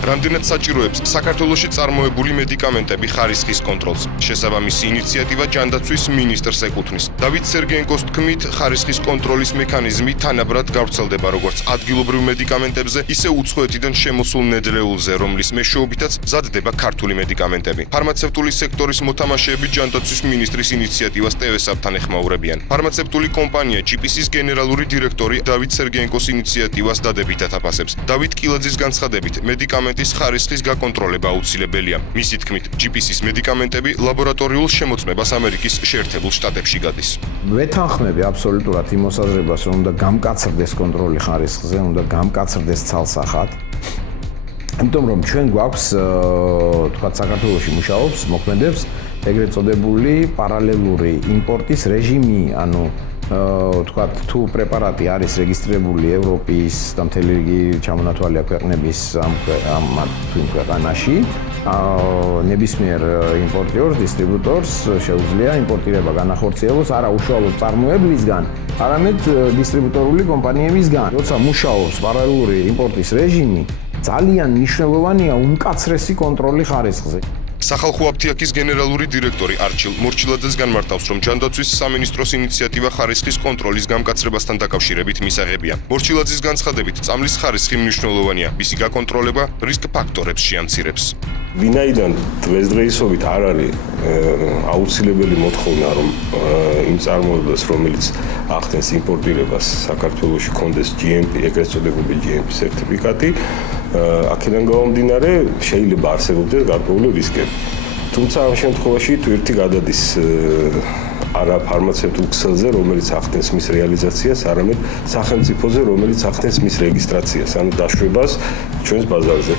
რამდენად საჭიროებს საქართველოში წარმოებული მედიკამენტები ხარისხის კონტროლს. შესაბამისი ინიციატივა ჯანდაცვის მინისტრს ეკუთვნის. დავით სერგეენკოს თქმით, ხარისხის კონტროლის მექანიზმი თანაბრად გავრცელდება როგორც ადგილობრივ მედიკამენტებზე, ისე უცხოეთიდან შემოსულ ნედლეულზე, რომლის მეშვეობითაც მზადდება ქართული მედიკამენტები. ფარმაცევტული სექტორის მოთამაშეები ჯანდაცვის მინისტრის ინიციატივას ტევესაბთან ეხმაურებიან. ფარმაცევტული კომპანია GPC-ის გენერალური დირექტორი დავით სერგეენკოს ინიციატივას დადებითად აფასებს. დავით კილაძის განცხადებით, მედიკამენტის ხარისხის გაკონტროლება აუცილებელია. მისი თქმით, GPC-ის მედიკამენტები ლაბორატორიულ შემოწმებას ამერიკის შეერთებულ შტატებში გადის. ვეთანხმები აბსოლუტურად იმ მოსაზრებას, რომ უნდა გამკაცრდეს კონტროლი ხარისხზე, უნდა გამკაცრდეს ცალსახად. იმიტომ რომ ჩვენ გვაქვს თქვა საქართველოში მუშაობს მოქმედებს ეგრეთ წოდებული პარალელური იმპორტის რეჟიმი, ანუ თქვა თუ პრეპარატი არის რეგისტრირებული ევროპის და მთელი რიგი ჩამონათვალია ქვეყნების ამ თუ ქვეყანაში, ნებისმიერ იმპორტიორს, დისტრიბუტორს შეუძლია იმპორტირება განახორციელოს არა უშუალოდ წარმოებლისგან, არამედ დისტრიბუტორული კომპანიებისგან. როცა მუშაობს პარალელური იმპორტის რეჟიმი, ძალიან მნიშვნელოვანია უმკაცრესი კონტროლი ხარისხზე. სახალხო აფთიაქის გენერალური დირექტორი არჩილ მორჩილაძეს განმარტავს, რომ ჯანდაცვის სამინისტროს ინიციატივა ხარისხის კონტროლის გამკაცრებასთან დაკავშირებით მისაღებია. მორჩილაძის განცხადებით, წამლის ხარისხი მნიშვნელოვანია, მისი გაკონტროლება რისკ ფაქტორებს შეამცირებს. ვინაიდან დღესდღეობით არ არის აუცილებელი მოთხოვნა, რომ იმ წარმოებელს, რომელიც ახდენს იმპორტირებას, საქართველოში კონდეს GMP, ეგრეთ წოდებული GMP სერტიფიკატი, აქედან გამომდინარე შეიძლება არსებობდეს გარკვეული რისკები. თუმცა ამ შემთხვევაში თვირთი გადადის არა ფარმაცევტულ ქსელზე, რომელიც ახდენს მის რეალიზაციას, არამედ სახელმწიფოზე, რომელიც ახდენს მის რეგისტრაციას, ანუ დაშვებას ჩვენს ბაზარზე.